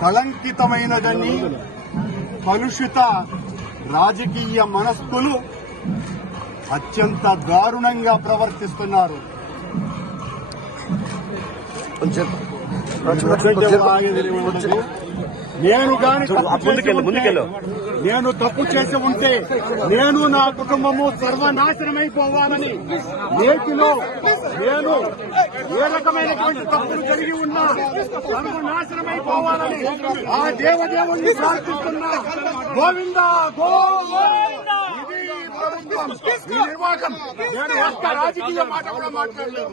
కళంకితమైనదని కలుషిత రాజకీయ మనస్కులు అత్యంత దారుణంగా ప్రవర్తిస్తున్నారు. నేను గాని చేసి ఉంటే, నేను తప్పు చేసి ఉంటే నేను నా కుటుంబము సర్వనాశనమైపోవాలని నేటిలో నేను ఏ రకమైనటువంటి తప్పులు జరిగి ఉన్నా సర్వనాశనమైపోవాలని ఆ దేవదేవుణ్ణి ప్రార్థిస్తున్నా గోవింద గోవింద! ఇది ప్రభుత్వం నిర్వాహకం. నేను ఒక్క రాజకీయ మాట కూడా మాట్లాడలేదు.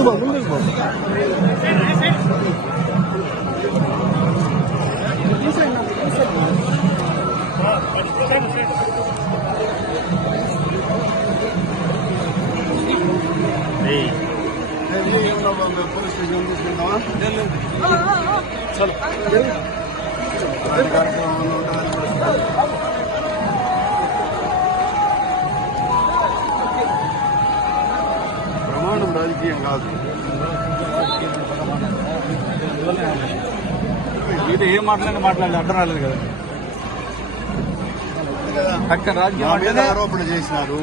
ಮುಂದಕ್ಕೆ ಬಾ ಮುಂದಕ್ಕೆ ಬಾ ಪೊಲೀಸ್ ಸ್ಟೇಷನ್ ಚಲೋ ಕಾರ್ಯಕ್ರಮವನ್ನು రాజకీయం కాదు. ఇది ఏం మాట్లాడినా మాట్లాడలేదు అడ్డం రాలేదు కదా. మీద రాజకీయం ఆరోపణ చేసినారు.